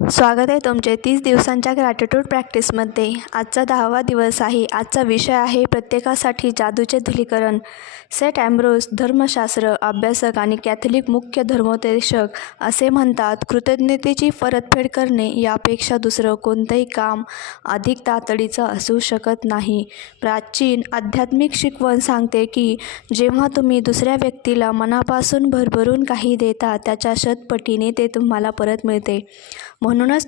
स्वागत आहे तुमचे 30 दिवसांच्या ग्रॅटिट्यूड प्रॅक्टिसमध्ये. आजचा 10वा दिवस आहे. आजचा विषय आहे प्रत्येकासाठी जादूचे धुलीकरण. सेंट ॲम्ब्रोस धर्मशास्त्र अभ्यासक आणि कॅथलिक मुख्य धर्मोपदेशक असे म्हणतात, कृतज्ञतेची परतफेड करणे यापेक्षा दुसरं कोणतंही काम अधिक तातडीचं असू शकत नाही. प्राचीन आध्यात्मिक शिकवण सांगते की जेव्हा तुम्ही दुसऱ्या व्यक्तीला मनापासून भरभरून काही देता, त्याच्या शतपटीने ते तुम्हाला परत मिळते. म्हणूनच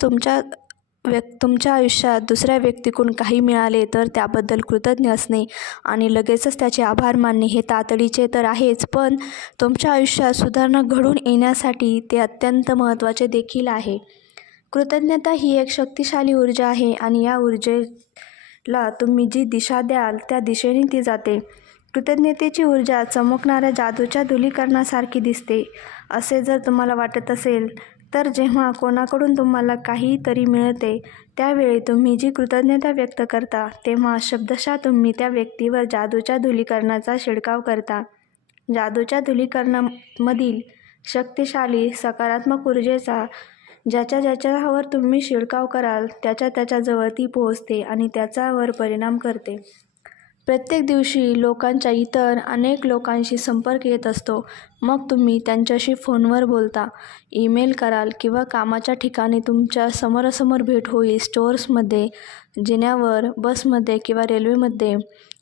तुमच्या आयुष्यात दुसऱ्या व्यक्तीकडून काही मिळाले तर त्याबद्दल कृतज्ञ असणे आणि लगेचच त्याचे आभार मानणे हे तातडीचे तर आहेच, पण तुमच्या आयुष्यात सुधारणा घडून येण्यासाठी ते अत्यंत महत्त्वाचे देखील आहे. कृतज्ञता ही एक शक्तिशाली ऊर्जा आहे आणि या ऊर्जेला तुम्ही जी दिशा द्याल त्या दिशेने ती जाते. कृतज्ञतेची ऊर्जा चमकणाऱ्या जादूच्या धुलीकरणासारखी दिसते. असे जर तुम्हाला वाटत असेल तर जेव्हा कोणाकडून तुम्हाला काहीतरी मिळते त्यावेळी तुम्ही जी कृतज्ञता व्यक्त करता तेव्हा शब्दशः तुम्ही त्या व्यक्तीवर जादूच्या धुलीकरणाचा शिडकाव करता. जादूच्या धुलीकरणामधील शक्तिशाली सकारात्मक ऊर्जेचा ज्याच्यावर तुम्ही शिडकाव कराल त्याच्याजवळ ती पोहोचते आणि त्याच्यावर परिणाम करते. प्रत्येक दिवशी लोकांच्या इतर अनेक लोकांशी संपर्क येत असतो. मग तुम्ही त्यांच्याशी फोनवर बोलता, ईमेल कराल किंवा कामाच्या ठिकाणी तुमच्या समोरासमोर भेट होईल. स्टोअर्समध्ये, जिन्यावर, बसमध्ये किंवा रेल्वेमध्ये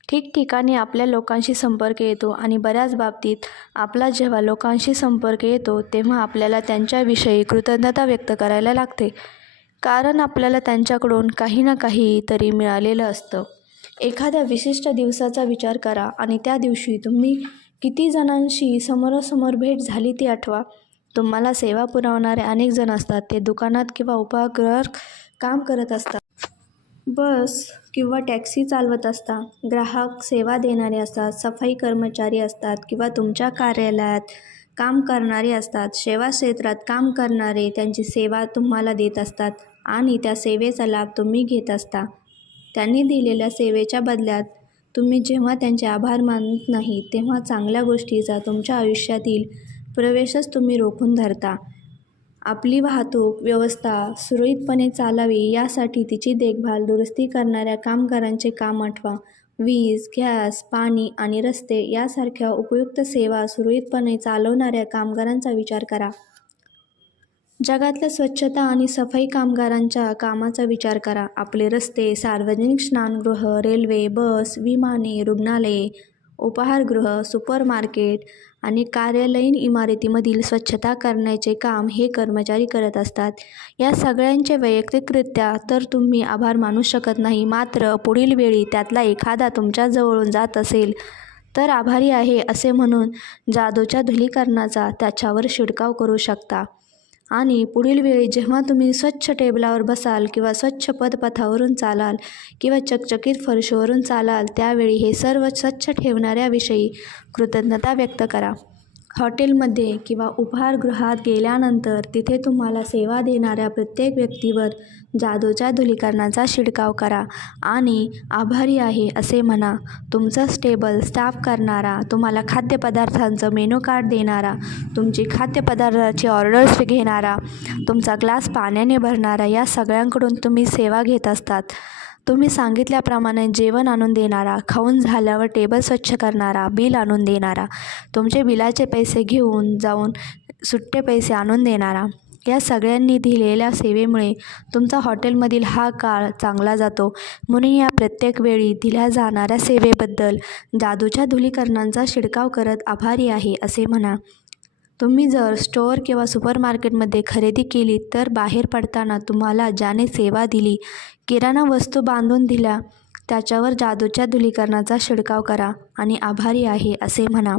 ठिकठिकाणी आपल्या लोकांशी संपर्क येतो आणि बऱ्याच बाबतीत आपला जेव्हा लोकांशी संपर्क येतो तेव्हा आपल्याला त्यांच्याविषयी कृतज्ञता व्यक्त करायला लागते, कारण आपल्याला त्यांच्याकडून काही ना काही तरी मिळालेलं असतं. एखाद्या विशिष्ट दिवसाचा विचार करा आणि त्या दिवशी तुम्ही किती जणांशी समोरासमोर भेट झाली ती आठवा. तुम्हाला सेवा पुरवणारे अनेक जण असतात. ते दुकानात किंवा उपाहारगृहात काम करत असतात, बस किंवा टॅक्सी चालवत असतात, ग्राहक सेवा देणारे असतात, सफाई कर्मचारी असतात किंवा तुमच्या कार्यालयात काम करणारे असतात. सेवा क्षेत्रात काम करणारे त्यांची सेवा तुम्हाला देत असतात आणि त्या सेवेचा लाभ तुम्ही घेत असता. त्यांनी दिलेल्या सेवेच्या बदल्यात तुम्ही जेव्हा त्यांचे आभार मानत नाही तेव्हा चांगल्या गोष्टीचा तुमच्या आयुष्यातील प्रवेशच तुम्ही रोखून धरता. आपली वाहतूक व्यवस्था सुरळीतपणे चालावी यासाठी तिची देखभाल, दुरुस्ती करणाऱ्या कामगारांचे काम आठवा. वीज, गॅस, पाणी आणि रस्ते यासारख्या उपयुक्त सेवा सुरळीतपणे चालवणाऱ्या कामगारांचा विचार करा. जगातल्या स्वच्छता आणि सफाई कामगारांच्या कामाचा विचार करा. आपले रस्ते, सार्वजनिक स्नानगृह, रेल्वे, बस, विमाने, रुग्णालये, उपाहारगृह, सुपरमार्केट आणि कार्यालयीन इमारतीमधील स्वच्छता करण्याचे काम हे कर्मचारी करत असतात. या सगळ्यांचे वैयक्तिकरित्या तर तुम्ही आभार मानू शकत नाही, मात्र पुढील वेळी त्यातला एखादा तुमच्याजवळून जात असेल तर आभारी आहे असे म्हणून जादूच्या धुलीकरणाचा त्याच्यावर शिडकाव करू शकता. आणि पुढील वेळी जेव्हा तुम्ही स्वच्छ टेबलावर बसाल किंवा स्वच्छ पदपथावरून चालाल किंवा चकचकीत फरशीवरून चालाल त्यावेळी हे सर्व स्वच्छ ठेवणाऱ्याविषयी कृतज्ञता व्यक्त करा. हॉटेलमध्ये किंवा उपाहारगृहात गेल्यानंतर तिथे तुम्हाला सेवा देणाऱ्या प्रत्येक व्यक्तीवर जादूच्या धुलीकरणाचा शिडकाव करा आणि आभारी आहे असे म्हणा. तुमचा टेबल स्टाफ करणारा, तुम्हाला खाद्यपदार्थांचं मेनू कार्ड देणारा, तुमची खाद्यपदार्थाची ऑर्डर्स घेणारा, तुमचा ग्लास पाण्याने भरणारा या सगळ्यांकडून तुम्ही सेवा घेत असतात. तुम्ही सांगितल्याप्रमाणे जेवण आणून देणारा, खाऊन झाल्यावर टेबल स्वच्छ करणारा, बिल आणून देणारा, तुमचे बिलाचे पैसे घेऊन जाऊन सुट्टे पैसे आणून देणारा, या सगळ्यांनी दिलेल्या सेवेमुळे तुमचा हॉटेलमधील हा काळ चांगला जातो. म्हणून या प्रत्येक वेळी दिल्या जाणाऱ्या सेवेबद्दल जादूच्या धुलीकरणाचा शिडकाव करत आभारी आहे असे म्हणा. तुम्ही जर स्टोअर किंवा सुपरमार्केटमध्ये खरेदी केली तर बाहेर पडताना तुम्हाला ज्याने सेवा दिली, किराणा वस्तू बांधून दिल्या, त्याच्यावर जादूच्या धुलीकरणाचा शिडकाव करा आणि आभारी आहे असे म्हणा.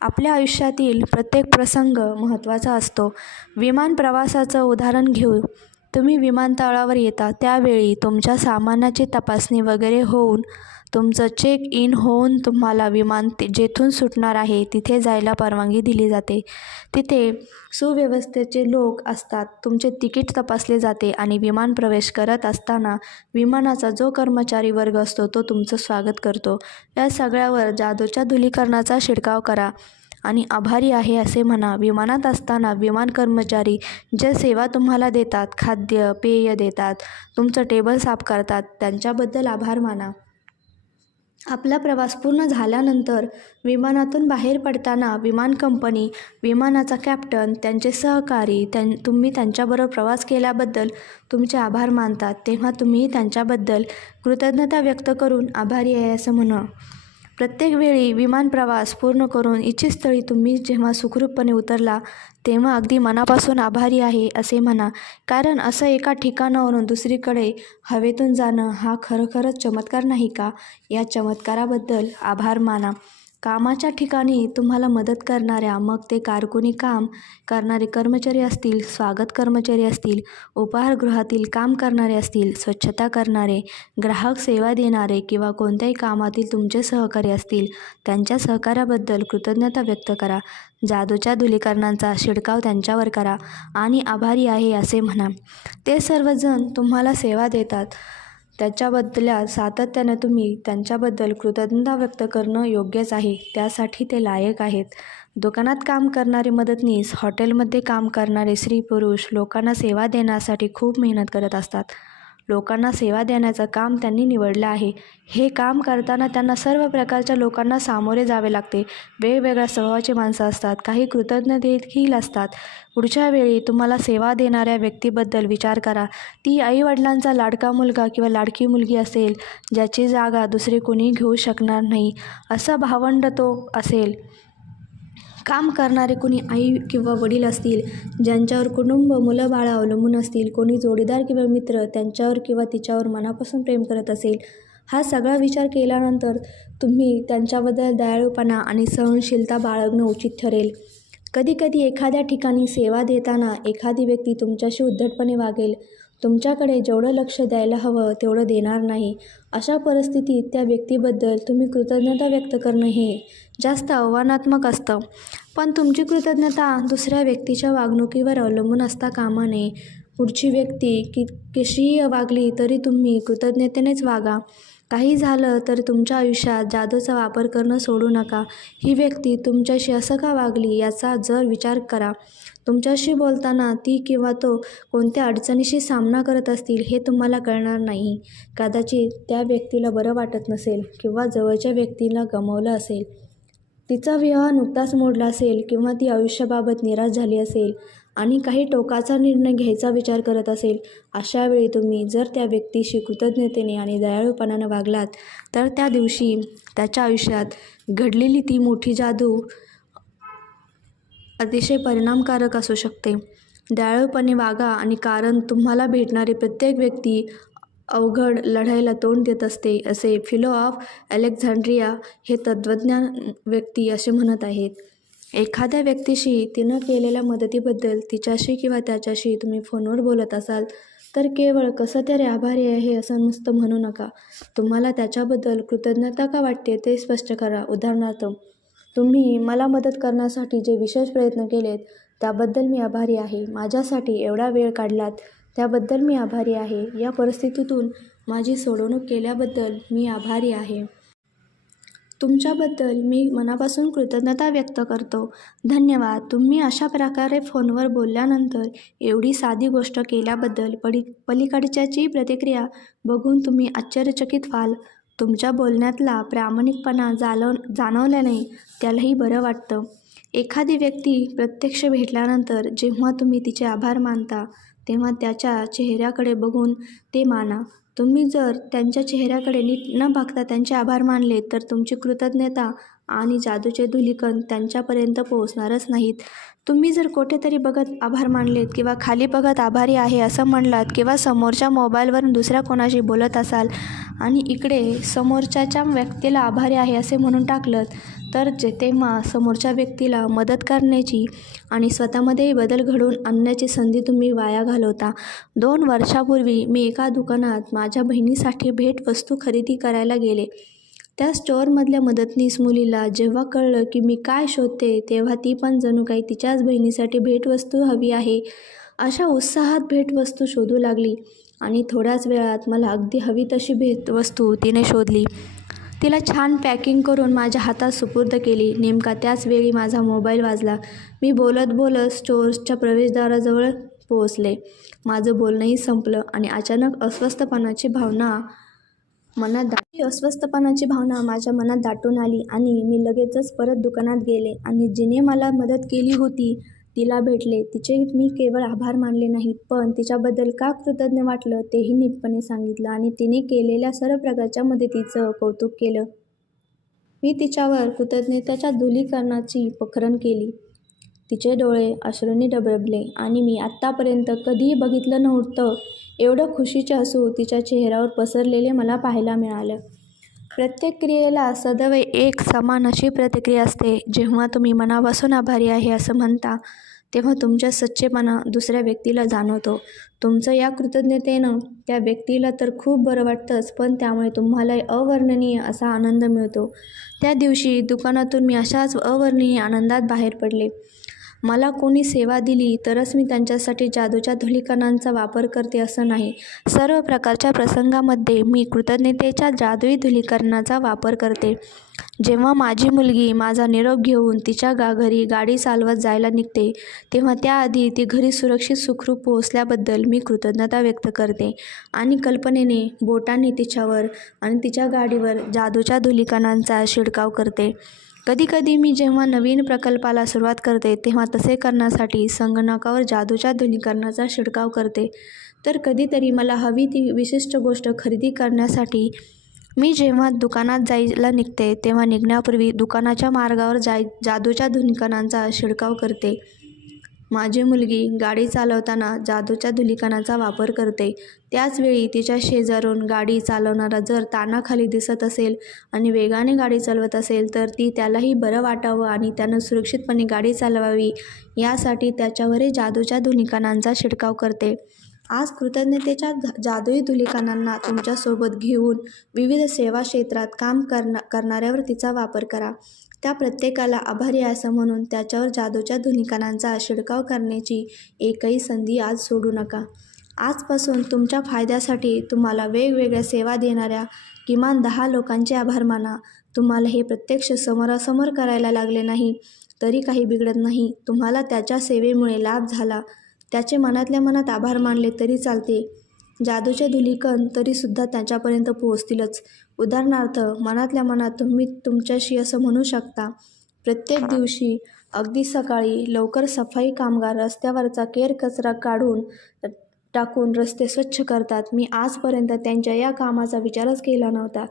आपल्या आयुष्यातील प्रत्येक प्रसंग महत्त्वाचा असतो. विमान प्रवासाचं उदाहरण घेऊ. तुम्ही विमानतळावर येता त्यावेळी तुमच्या सामानाची तपासणी वगैरे होऊन तुमचं चेक इन होऊन तुम्हाला विमान जेथून सुटणार आहे तिथे जायला परवानगी दिली जाते. तिथे सुव्यवस्थेचे लोक असतात. तुमचे तिकीट तपासले जाते आणि विमान प्रवेश करत असताना विमानाचा जो कर्मचारी वर्ग असतो तो तुमचं स्वागत करतो. या सगळ्यावर जादूच्या धुलीकरणाचा शिडकाव करा आणि आभारी आहे असे म्हणा. विमानात असताना विमान कर्मचारी जे सेवा तुम्हाला देतात, खाद्य पेय देतात, तुमचं टेबल साफ करतात, त्यांच्याबद्दल आभार माना. आपला प्रवास पूर्ण झाल्यानंतर विमानातून बाहेर पडताना विमान कंपनी, विमानाचा कॅप्टन, त्यांचे सहकारी, तुम्ही त्यांच्याबरोबर प्रवास केल्याबद्दल तुमचे आभार मानतात. तेव्हा तुम्ही त्यांच्याबद्दल कृतज्ञता व्यक्त करून आभारी आहे असं म्हणा. प्रत्येक वेळी विमान प्रवास पूर्ण करून इच्छित स्थळी तुम्ही जेव्हा सुखरूपपणे उतरला तेव्हा अगदी मनापासून आभारी आहे असे म्हणा. कारण असं एका ठिकाणावरून दुसरीकडे हवेतून जाणं हा खरोखरच चमत्कार नाही का? या चमत्काराबद्दल आभार माना. कामाच्या ठिकाणी तुम्हाला मदत करणाऱ्या, मग ते कारकुनी काम करणारे कर्मचारी असतील, स्वागत कर्मचारी असतील, उपाहारगृहातील काम करणारे असतील, स्वच्छता करणारे, ग्राहक सेवा देणारे किंवा कोणत्याही कामातील तुमचे सहकारी असतील, त्यांच्या सहकार्याबद्दल कृतज्ञता व्यक्त करा. जादूच्या धूलीकणांचा शिडकाव त्यांच्यावर करा आणि आभारी आहे असे म्हणा. ते सर्वजण तुम्हाला सेवा देतात, त्याच्याबद्दल सातत्याने तुम्ही त्यांच्याबद्दल कृतज्ञता व्यक्त करणं योग्यच आहे. त्यासाठी ते लायक आहेत. दुकानात काम करणारे मदतनीस, हॉटेलमध्ये काम करणारे स्त्री पुरुष लोकांना सेवा देण्यासाठी खूप मेहनत करत असतात. लोकांना सेवा देण्याचं काम त्यांनी निवडलं आहे. हे काम करताना त्यांना सर्व प्रकारच्या लोकांना सामोरे जावे लागते. वेगवेगळ्या स्वभावाची माणसं असतात, काही कृतज्ञ देखील असतात. पुढच्या वेळी तुम्हाला सेवा देणाऱ्या व्यक्तीबद्दल विचार करा. ती आईवडिलांचा लाडका मुलगा किंवा लाडकी मुलगी असेल, ज्याची जागा दुसरे कोणी घेऊ शकणार नाही, असा भावंड तो असेल. काम करणारे कोणी आई किंवा वडील असतील, ज्यांच्यावर कुटुंब, मुलं बाळं अवलंबून असतील. कोणी जोडीदार किंवा मित्र त्यांच्यावर किंवा तिच्यावर मनापासून प्रेम करत असेल. हा सगळा विचार केल्यानंतर तुम्ही त्यांच्याबद्दल दयाळूपणा आणि सहनशीलता बाळगणं उचित ठरेल. कधीकधी एखाद्या ठिकाणी सेवा देताना एखादी व्यक्ती तुमच्याशी उद्धटपणे वागेल, तुमच्याकडे जेवढं लक्ष द्यायला हवं तेवढं देणार नाही. अशा परिस्थितीत त्या व्यक्तीबद्दल तुम्ही कृतज्ञता व्यक्त करणं हे जास्त आव्हानात्मक असतं. पण तुमची कृतज्ञता दुसऱ्या व्यक्तीच्या वागणुकीवर अवलंबून असता कामा नये. पुढची व्यक्ती कशीही वागली तरी तुम्ही कृतज्ञतेनेच वागा. काही झालं तर तुमच्या आयुष्यात जादूचा वापर करणं सोडू नका. ही व्यक्ती तुमच्याशी असं का वागली याचा जर विचार करा. तुमच्याशी बोलताना ती किंवा तो कोणत्या अडचणीशी सामना करत असतील हे तुम्हाला कळणार नाही. कदाचित त्या व्यक्तीला बरं वाटत नसेल किंवा जवळच्या व्यक्तीला गमावलं असेल. तिचा विवाह नुकताच मोडला असेल किंवा ती आयुष्याबाबत निराश झाली असेल आणि काही टोकाचा निर्णय घ्यायचा विचार करत असेल. अशा वेळी तुम्ही जर त्या व्यक्तीशी कृतज्ञतेने आणि दयाळूपणाने वागलात तर त्या दिवशी त्याच्या आयुष्यात घडलेली ती मोठी जादू अतिशय परिणामकारक असू शकते. दयाळूपणे वागा आणि कारण तुम्हाला भेटणारी प्रत्येक व्यक्ती अवघड लढाईला तोंड देत असते, असे फिलो ऑफ अलेक्झांड्रिया हे तत्त्वज्ञान व्यक्ती असे म्हणत आहेत. एखाद्या व्यक्तीशी तिनं केलेल्या मदतीबद्दल तिच्याशी किंवा त्याच्याशी तुम्ही फोनवर बोलत असाल तर केवळ कसं तरी आभारी आहे असं नुसतं म्हणू नका. तुम्हाला त्याच्याबद्दल कृतज्ञता का वाटते ते स्पष्ट करा. उदाहरणार्थ, तुम्ही मला मदत करण्यासाठी जे विशेष प्रयत्न केलेत त्याबद्दल मी आभारी आहे. माझ्यासाठी एवढा वेळ काढलात त्याबद्दल मी आभारी आहे. या परिस्थितीतून माझी सोडवणूक केल्याबद्दल मी आभारी आहे. तुमच्याबद्दल मी मनापासून कृतज्ञता व्यक्त करतो. धन्यवाद. तुम्ही अशा प्रकारे फोनवर बोलल्यानंतर एवढी साधी गोष्ट केल्याबद्दल पलीकडच्याची प्रतिक्रिया बघून तुम्ही आश्चर्यचकित व्हाल. तुमच्या बोलण्यातला प्रामाणिकपणा जाणवल्याने त्यालाही बरं वाटतं. एखादी व्यक्ती प्रत्यक्ष भेटल्यानंतर जेव्हा तुम्ही तिचे आभार मानता तेव्हा त्याच्या चेहऱ्याकडे बघून ते माना. तुम्ही जर त्यांच्या चेहऱ्याकडे नीट न बघता त्यांचे आभार मानले तर तुमची कृतज्ञता आणि जादूचे धूलिकण त्यांच्यापर्यंत पोहोचणारच नाहीत. तुम्ही जर कुठेतरी बघत आभार मानलेत किंवा खाली बघत आभारी आहे असं म्हणलात किंवा समोरच्या मोबाईलवरून दुसऱ्या कोणाशी बोलत असाल आणि इकडे समोरच्याच्या व्यक्तीला आभारी आहे असे म्हणून टाकलं तर तेव्हा समोरच्या व्यक्तीला मदत करण्याची आणि स्वतःमध्येही बदल घडवून आणण्याची संधी तुम्ही वाया घालवता. 2 वर्षापूर्वी मी एका दुकानात माझ्या बहिणीसाठी भेटवस्तू खरेदी करायला गेले. त्या स्टोअरमधल्या मदतनीस मुलीला जेव्हा कळलं की मी काय शोधते तेव्हा ती पण जणू काही तिच्याच बहिणीसाठी भेटवस्तू हवी आहे अशा उत्साहात भेटवस्तू शोधू लागली आणि थोड्याच वेळात मला अगदी हवी तशी भेटवस्तू तिने शोधली. तिला छान पॅकिंग करून माझ्या हातात सुपूर्द केली. नेमका त्याच वेळी माझा मोबाईल वाजला. मी बोलत बोलत स्टोअर्सच्या प्रवेशद्वाराजवळ पोहोचले. माझं बोलणंही संपलं आणि अचानक अस्वस्थपणाची भावना माझ्या मनात दाटून आली आणि मी लगेचच परत दुकानात गेले आणि जिने मला मदत केली होती तिला भेटले. तिचे मी केवळ आभार मानले नाहीत, पण तिच्याबद्दल का कृतज्ञ वाटलं तेही नीटपणे सांगितलं आणि तिने केलेल्या सर्व प्रकारच्या मदतीचं कौतुक केलं. मी तिच्यावर कृतज्ञतेच्या धुलीकणाची पोखरण केली. तिचे डोळे अश्रूंनी डबडबले आणि मी आत्तापर्यंत कधीही बघितलं नव्हतं एवढं खुशीचे हसू तिच्या चेहऱ्यावर पसरलेले मला पाहायला मिळालं. प्रत्येक क्रियेला सदैव एक समान अशी प्रतिक्रिया असते. जेव्हा तुम्ही मनापासून आभारी आहे असं म्हणता, तेव्हा तुमचा सच्चेपणा दुसऱ्या व्यक्तीला जाणवतो. तुमचं या कृतज्ञतेनं त्या व्यक्तीला तर खूप बरं वाटतंच, पण त्यामुळे तुम्हाला अवर्णनीय असा आनंद मिळतो. त्या दिवशी दुकानातून मी अशाच अवर्णनीय आनंदात बाहेर पडले. मला कोणी सेवा दिली तरच मी त्यांच्यासाठी जादूच्या धुलीकणांचा वापर करते असं नाही. सर्व प्रकारच्या प्रसंगांमध्ये मी कृतज्ञतेच्या जादुई धुलीकणाचा वापर करते. जेव्हा माझी मुलगी माझा निरोप घेऊन तिच्या घरी गाडी चालवत जायला निघते, तेव्हा त्याआधी ती घरी सुरक्षित सुखरूप पोहोचल्याबद्दल मी कृतज्ञता व्यक्त करते आणि कल्पनेने बोटांनी तिच्यावर आणि तिच्या गाडीवर जादूच्या धुलीकणांचा शिडकाव करते. कधीकधी मी जेव्हा नवीन प्रकल्पाला सुरुवात करते तेव्हा तसे करण्यासाठी संगणकावर जादूच्या धुलीकणाचा शिडकाव करते. तर कधीतरी मला हवी ती विशिष्ट गोष्ट खरेदी करण्यासाठी मी जेव्हा दुकानात जायला निघते तेव्हा निघण्यापूर्वी दुकानाच्या मार्गावर जादूच्या धुलीकणांचा शिडकाव करते. माझी मुलगी गाडी चालवताना जादूच्या धुलीकणाचा वापर करते. त्याचवेळी तिच्या शेजारून गाडी चालवणारा जर ताणाखाली दिसत असेल आणि वेगाने गाडी चालवत असेल तर ती त्यालाही बरं वाटावं आणि त्यानं सुरक्षितपणे गाडी चालवावी यासाठी त्याच्यावरही जादूच्या धुलीकणांचा शिडकाव करते. आज कृतज्ञतेच्या जादुई धुलीकणांना तुमच्यासोबत घेऊन विविध सेवा क्षेत्रात काम करणाऱ्यावर तिचा वापर करा. त्या प्रत्येकाला आभारी आहे असं म्हणून त्याच्यावर जादूच्या धुलीकणांचा शिडकाव करण्याची एकही संधी आज सोडू नका. आजपासून तुमच्या फायद्यासाठी तुम्हाला वेगवेगळ्या सेवा देणाऱ्या किमान 10 लोकांचे आभार माना. तुम्हाला हे प्रत्यक्ष समोरासमोर करायला लागले नाही तरी काही बिघडत नाही. तुम्हाला त्याच्या सेवेमुळे लाभ झाला, त्याचे मनातल्या मनात आभार मानले तरी चालते. जादूचे धुलीकण तरीसुद्धा त्याच्यापर्यंत पोहोचतीलच. उदाहरणार्थ, मनातल्या मनात तुम्ही तुमच्याशी असं म्हणू शकता, प्रत्येक दिवशी अगदी सकाळी लवकर सफाई कामगार रस्त्यावरचा केर कचरा काढून टाकून रस्ते स्वच्छ करतात. मी आजपर्यंत त्यांच्या या कामाचा विचारच केला नव्हता.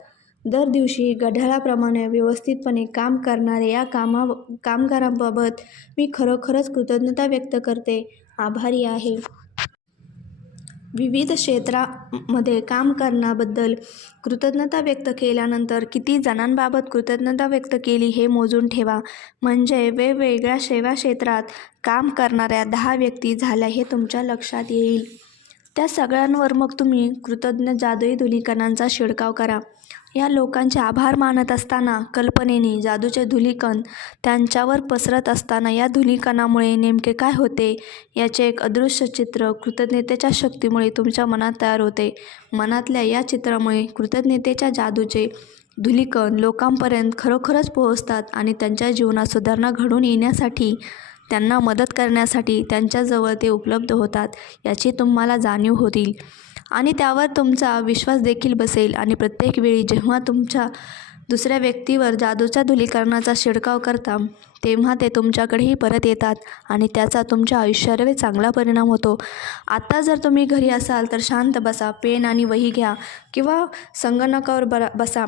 दर दिवशी घड्याळाप्रमाणे व्यवस्थितपणे काम करणाऱ्या या कामगारांबाबत मी खरोखरच कृतज्ञता व्यक्त करते, आभारी आहे. विविध क्षेत्रामध्ये काम करण्याबद्दल कृतज्ञता व्यक्त केल्यानंतर किती जणांबाबत कृतज्ञता व्यक्त केली हे मोजून ठेवा. म्हणजे वेगवेगळ्या सेवा क्षेत्रात काम करणाऱ्या 10 व्यक्ती झाल्या हे तुमच्या लक्षात येईल. त्या सगळ्यांवर मग तुम्ही कृतज्ञ जादुई धुलीकणांचा शिडकाव करा. या लोकांचे आभार मानत असताना कल्पनेने जादूचे धुलीकण त्यांच्यावर पसरत असताना या धुलीकणामुळे नेमके काय होते याचे एक अदृश्य चित्र कृतज्ञतेच्या शक्तीमुळे तुमच्या मनात तयार होते. मनातल्या या चित्रामुळे कृतज्ञतेच्या जादूचे धुलीकण लोकांपर्यंत खरोखरच पोहोचतात आणि त्यांच्या जीवनात सुधारणा घडून येण्यासाठी, त्यांना मदत करण्यासाठी त्यांच्याजवळ ते उपलब्ध होतात याची तुम्हाला जाणीव होईल आणि त्यावर तुमचा विश्वास देखील बसेल. आणि प्रत्येक वेळी जेव्हा तुमच्या दुसऱ्या व्यक्तीवर जादूच्या धुलीकणाचा शिडकाव करता तेव्हा ते तुमच्याकडेही परत येतात आणि त्याचा तुमच्या आयुष्यावर चांगला परिणाम होतो. आता जर तुम्ही घरी असाल तर शांत बसा, पेन आणि वही घ्या किंवा संगणकावर बसा.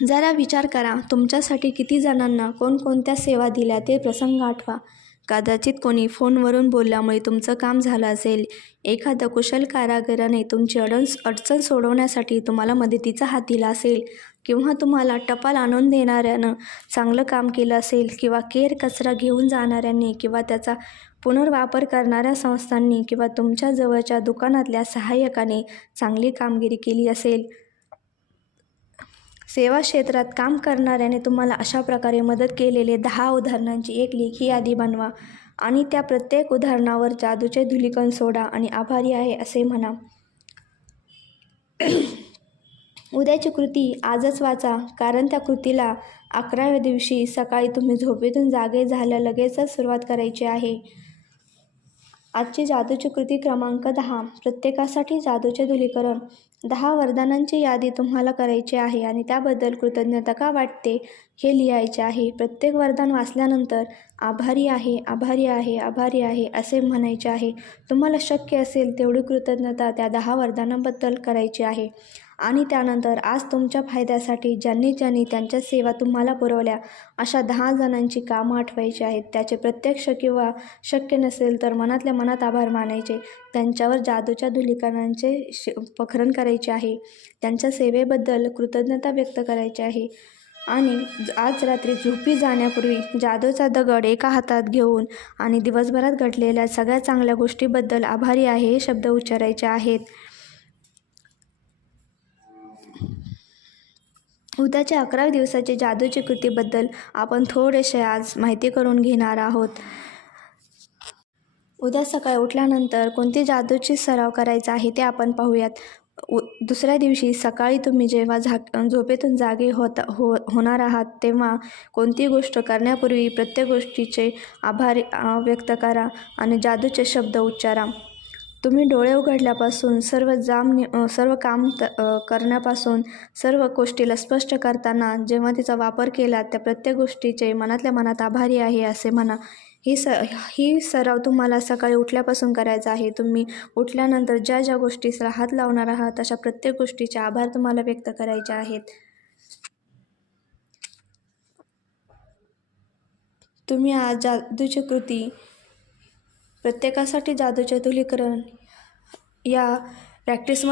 जरा विचार करा, तुमच्यासाठी किती जणांना कोणकोणत्या सेवा दिल्या ते प्रसंग आठवा. कदाचित कोणी फोनवरून बोलल्यामुळे तुमचं काम झालं असेल. एखाद्या कुशल कारागिराने तुमची अडचण सोडवण्यासाठी तुम्हाला मदतीचा हात दिला असेल किंवा तुम्हाला टपाल आणून देणाऱ्यानं चांगलं काम केलं असेल किंवा केर कचरा घेऊन जाणाऱ्यांनी किंवा त्याचा पुनर्वापर करणाऱ्या संस्थांनी किंवा तुमच्या जवळच्या दुकानातल्या सहाय्यकाने चांगली कामगिरी केली असेल. सेवा क्षेत्रात काम करणाऱ्याने तुम्हाला अशा प्रकारे मदत केलेले 10 उदाहरणांची एक लेखी यादी बनवा आणि त्या प्रत्येक उदाहरणावर जादूचे धुलीकण सोडा आणि आभारी आहे असे म्हणा. उद्याची कृती आजच वाचा, कारण त्या कृतीला 11व्या दिवशी सकाळी तुम्ही झोपेतून जागे झाल्या लगेचच सुरुवात करायची आहे. आजची जादूची कृती क्रमांक 10. प्रत्येकासाठी जादूचे धुलीकरण. 10 वरदानांची यादी तुम्हाला करायची आहे आणि त्याबद्दल कृतज्ञता का वाटते हे लिहायचे आहे. प्रत्येक वरदान वाचल्यानंतर आभारी आहे, आभारी आहे, आभारी आहे असे म्हणायचे आहे. तुम्हाला शक्य असेल तेवढी कृतज्ञता त्या 10 वरदानांबद्दल करायची आहे. आणि त्यानंतर आज तुमच्या फायद्यासाठी ज्यांनी ज्यांनी त्यांच्या सेवा तुम्हाला पुरवल्या अशा 10 जणांची कामं आठवायची आहेत. त्याचे प्रत्यक्ष किंवा शक्य नसेल तर मनातल्या मनात आभार मानायचे. त्यांच्यावर जादूच्या धुलीकरणांचे प्रकरण करायचे आहे. त्यांच्या सेवेबद्दल कृतज्ञता व्यक्त करायची आहे. आणि आज रात्री झोपी जाण्यापूर्वी जादूचा दगड एका हातात घेऊन आणि दिवसभरात घडलेल्या सगळ्या चांगल्या गोष्टीबद्दल आभारी आहे हे शब्द उच्चारायचे आहेत. उद्याच्या 11व्या दिवसाची जादूची कृतीबद्दल आपण थोडेसे आज माहिती करून घेणार आहोत. उद्या सकाळी उठल्यानंतर कोणती जादूची सराव करायचा आहे ते आपण पाहूयात. दुसऱ्या दिवशी सकाळी तुम्ही जेव्हा झोपेतून जागे होणार आहात तेव्हा कोणती गोष्ट करण्यापूर्वी प्रत्येक गोष्टीचे आभार व्यक्त करा आणि जादूचे शब्द उच्चारा. तुम्ही डोळे उघडल्यापासून सर्व काम करण्यापासून सर्व गोष्टीला स्पष्ट करताना जेव्हा तिचा वापर केला त्या प्रत्येक गोष्टीचे मनातल्या मनात आभारी आहे असे म्हणा. ही सराव तुम्हाला सकाळी उठल्यापासून करायचा आहे. तुम्ही उठल्यानंतर ज्या ज्या गोष्टीला हात लावणार आहात अशा प्रत्येक गोष्टीचे आभार तुम्हाला व्यक्त करायचे आहेत. तुम्ही आज जादूची कृती प्रत्येकासाठी जादूचे धुलीकरण या प्रॅक्टिसमध्ये